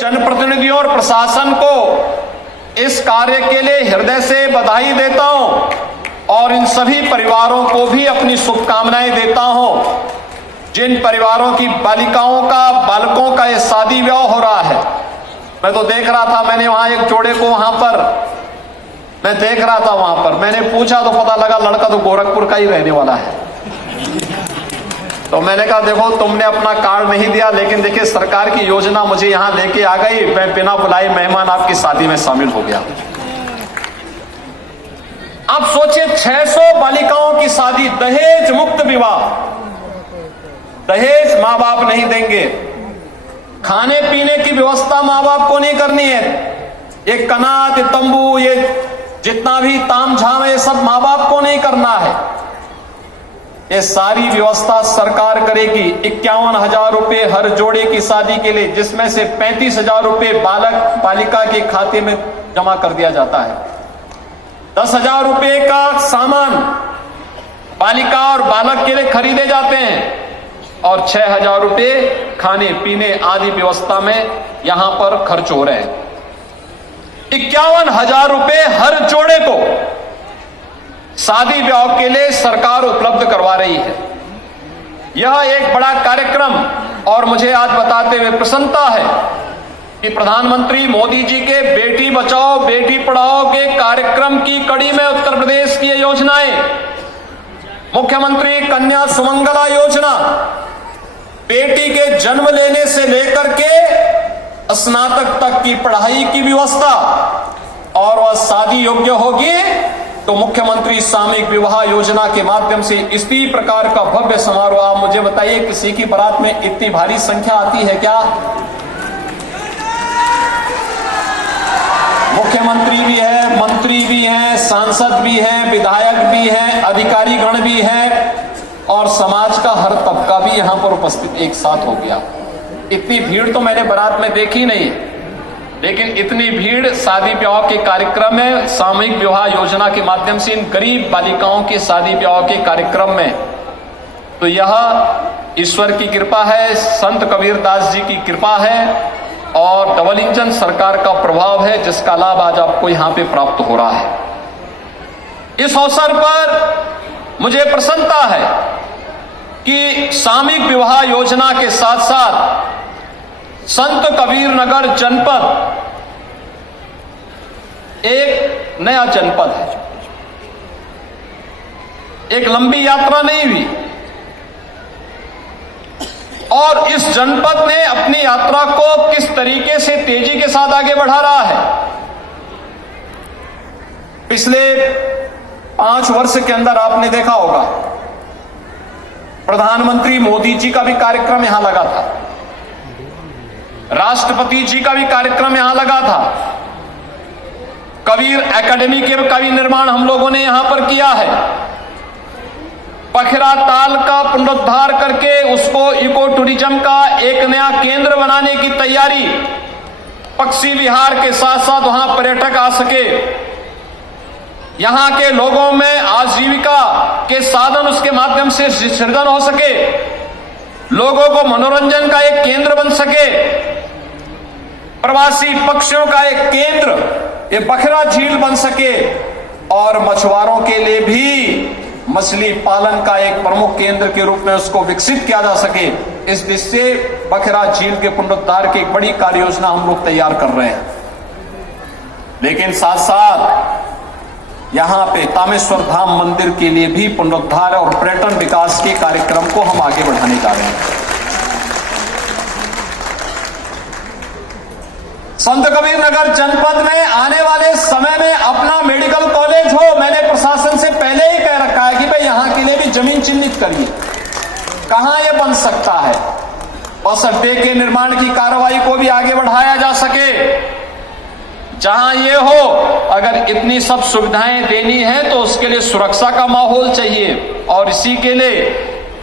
जनप्रतिनिधियों और प्रशासन को इस कार्य के लिए हृदय से बधाई देता हूं और इन सभी परिवारों को भी अपनी शुभकामनाएं देता हूं जिन परिवारों की बालकों का ये शादी विवाह हो रहा है। मैं तो देख रहा था, मैंने वहां एक जोड़े को मैं देख रहा था वहां पर, मैंने पूछा तो पता लगा लड़का तो गोरखपुर का ही रहने वाला है। तो मैंने कहा देखो तुमने अपना कार्ड नहीं दिया, लेकिन देखिए सरकार की योजना मुझे यहां लेके आ गई, मैं बिना बुलाए मेहमान आपकी शादी में शामिल हो गया। आप सोचिए 600 बालिकाओं की शादी, दहेज मुक्त विवाह, दहेज मां बाप नहीं देंगे, खाने पीने की व्यवस्था मां बाप को नहीं करनी है, ये कनात ये तंबू ये जितना भी तामझाम है ये सब मां बाप को नहीं करना है, ये सारी व्यवस्था सरकार करेगी। 51,000 रुपए हर जोड़े की शादी के लिए, जिसमें से 35,000 रुपए बालिका के खाते में जमा कर दिया जाता है। 10,000 रुपए का सामान बालिका और बालक के लिए खरीदे जाते हैं और 6,000 रुपए खाने पीने आदि व्यवस्था में यहां पर खर्च हो रहे हैं। 51,000 रुपए हर जोड़े को शादी ब्याह के लिए सरकार उपलब्ध करवा रही है। यह एक बड़ा कार्यक्रम और मुझे आज बताते हुए प्रसन्नता है कि प्रधानमंत्री मोदी जी के बेटी बचाओ बेटी पढ़ाओ के कार्यक्रम की कड़ी में उत्तर प्रदेश की योजनाएं, मुख्यमंत्री कन्या सुमंगला योजना, बेटी के जन्म लेने से लेकर के स्नातक तक की पढ़ाई की व्यवस्था, और वह शादी योग्य होगी तो मुख्यमंत्री सामूहिक विवाह योजना के माध्यम से इसी प्रकार का भव्य समारोह। आप मुझे बताइए किसी की बारात में इतनी भारी संख्या आती है क्या? मुख्यमंत्री भी है, मंत्री भी हैं, सांसद भी हैं, विधायक भी हैं, अधिकारी गण भी हैं और समाज का हर तबका भी यहां पर उपस्थित एक साथ हो गया। इतनी भीड़ तो मैंने बारात में देखी नहीं, लेकिन इतनी भीड़ शादी ब्याह के कार्यक्रम में, सामूहिक विवाह योजना के माध्यम से इन गरीब बालिकाओं के शादी ब्याह के कार्यक्रम में, तो यह ईश्वर की कृपा है, संत कबीरदास जी की कृपा है और डबल इंजन सरकार का प्रभाव है, जिसका लाभ आज आपको यहां पे प्राप्त हो रहा है। इस अवसर पर मुझे प्रसन्नता है कि सामूहिक विवाह योजना के साथ साथ संत कबीर नगर जनपद एक नया जनपद है। एक लंबी यात्रा नहीं हुई और इस जनपद ने अपनी यात्रा को किस तरीके से तेजी के साथ आगे बढ़ा रहा है। पिछले 5 वर्ष के अंदर आपने देखा होगा प्रधानमंत्री मोदी जी का भी कार्यक्रम यहां लगा था, राष्ट्रपति जी का भी कार्यक्रम यहां लगा था, कबीर एकेडमी का भी निर्माण हम लोगों ने यहां पर किया है, पखरा ताल का पुनरुद्धार करके उसको इको टूरिज्म का एक नया केंद्र बनाने की तैयारी, पक्षी विहार के साथ साथ वहां पर्यटक आ सके, यहां के लोगों में आजीविका के साधन उसके माध्यम से सृजन हो सके, लोगों को मनोरंजन का एक केंद्र बन सके, प्रवासी पक्षियों का एक केंद्र ये बखरा झील बन सके और मछुआरों के लिए भी मछली पालन का एक प्रमुख केंद्र के रूप में उसको विकसित किया जा सके। इस दिशा से बखरा झील के पुनरुद्धार की एक बड़ी कार्य योजना हम लोग तैयार कर रहे हैं। लेकिन साथ साथ यहां पे तामेश्वर धाम मंदिर के लिए भी पुनरुद्धार और पर्यटन विकास के कार्यक्रम को हम आगे बढ़ाने जा रहे हैं। संत कबीर नगर जनपद में आने वाले समय में अपना मेडिकल कॉलेज हो, मैंने प्रशासन से पहले ही कह रखा है कि भाई यहां के लिए भी जमीन चिन्हित करिए, कहां यह बन सकता है, बस अड्डे के निर्माण की कार्रवाई को भी आगे बढ़ाया जा सके। जहां ये हो, अगर इतनी सब सुविधाएं देनी है तो उसके लिए सुरक्षा का माहौल चाहिए और इसी के लिए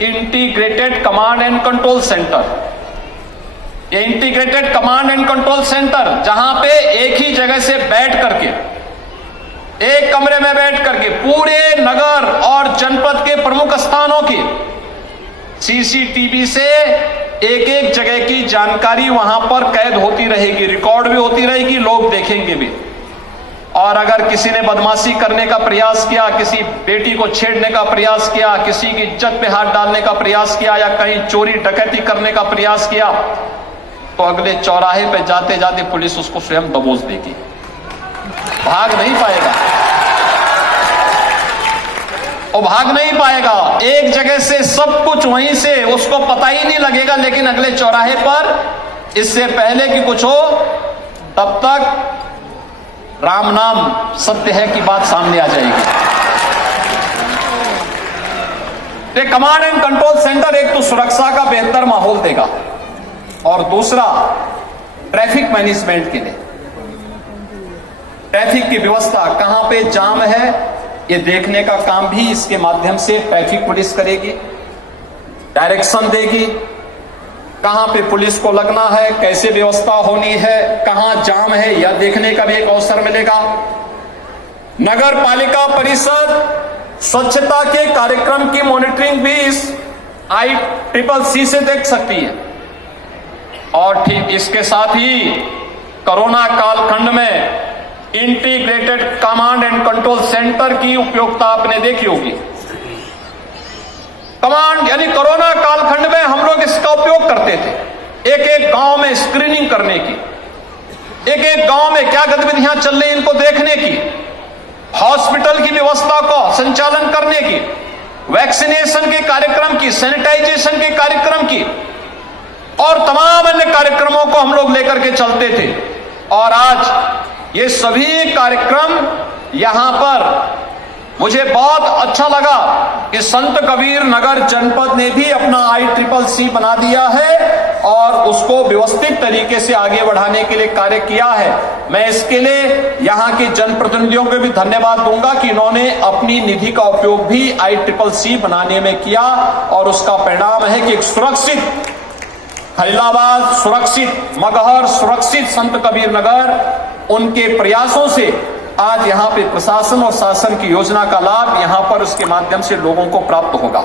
integrated command and control centre, ये integrated command and control centre जहां पे एक ही जगह से बैठ करके, एक कमरे में बैठ करके पूरे नगर और जनपद के प्रमुख स्थानों की सीसीटीवी से एक एक जगह की जानकारी वहां पर कैद होती रहेगी, रिकॉर्ड भी होती रहेगी, लोग देखेंगे भी। और अगर किसी ने बदमाशी करने का प्रयास किया, किसी बेटी को छेड़ने का प्रयास किया, किसी की इज्जत पे हाथ डालने का प्रयास किया या कहीं चोरी डकैती करने का प्रयास किया, तो अगले चौराहे पे जाते जाते पुलिस उसको स्वयं दबोच देगी, भाग नहीं पाएगा, वो भाग नहीं पाएगा। एक जगह से सब कुछ वहीं से उसको पता ही नहीं लगेगा, लेकिन अगले चौराहे पर इससे पहले कि कुछ हो तब तक राम नाम सत्य है की बात सामने आ जाएगी। तो कमांड एंड कंट्रोल सेंटर एक तो सुरक्षा का बेहतर माहौल देगा और दूसरा ट्रैफिक मैनेजमेंट के लिए, ट्रैफिक की व्यवस्था कहां पे जाम है ये देखने का काम भी इसके माध्यम से ट्रैफिक पुलिस करेगी, डायरेक्शन देगी, कहां पे पुलिस को लगना है, कैसे व्यवस्था होनी है, कहां जाम है यह देखने का भी एक अवसर मिलेगा। नगर पालिका परिषद स्वच्छता के कार्यक्रम की मॉनिटरिंग भी इस ICCC से देख सकती है। और ठीक इसके साथ ही कोरोना कालखंड में integrated command and control centre की उपयोगिता आपने देखी होगी। कमांड यानी कोरोना कालखंड में हम लोग इसका उपयोग करते थे, एक एक गांव में स्क्रीनिंग करने की, एक एक गांव में क्या गतिविधियां चल रही इनको देखने की, हॉस्पिटल की व्यवस्था को संचालन करने की, वैक्सीनेशन के कार्यक्रम की, सैनिटाइजेशन के कार्यक्रम की और तमाम अन्य कार्यक्रमों को हम लोग लेकर के चलते थे। और आज ये सभी कार्यक्रम यहां पर मुझे बहुत अच्छा लगा कि संत कबीर नगर जनपद ने भी अपना ICCC बना दिया है और उसको व्यवस्थित तरीके से आगे बढ़ाने के लिए कार्य किया है। मैं इसके लिए यहां के जनप्रतिनिधियों को भी धन्यवाद दूंगा कि इन्होंने अपनी निधि का उपयोग भी ICCC बनाने में किया और उसका परिणाम है कि एक सुरक्षित खैलाबाद, सुरक्षित मगहर, सुरक्षित संत कबीर नगर, उनके प्रयासों से आज यहां पे प्रशासन और शासन की योजना का लाभ यहां पर उसके माध्यम से लोगों को प्राप्त होगा।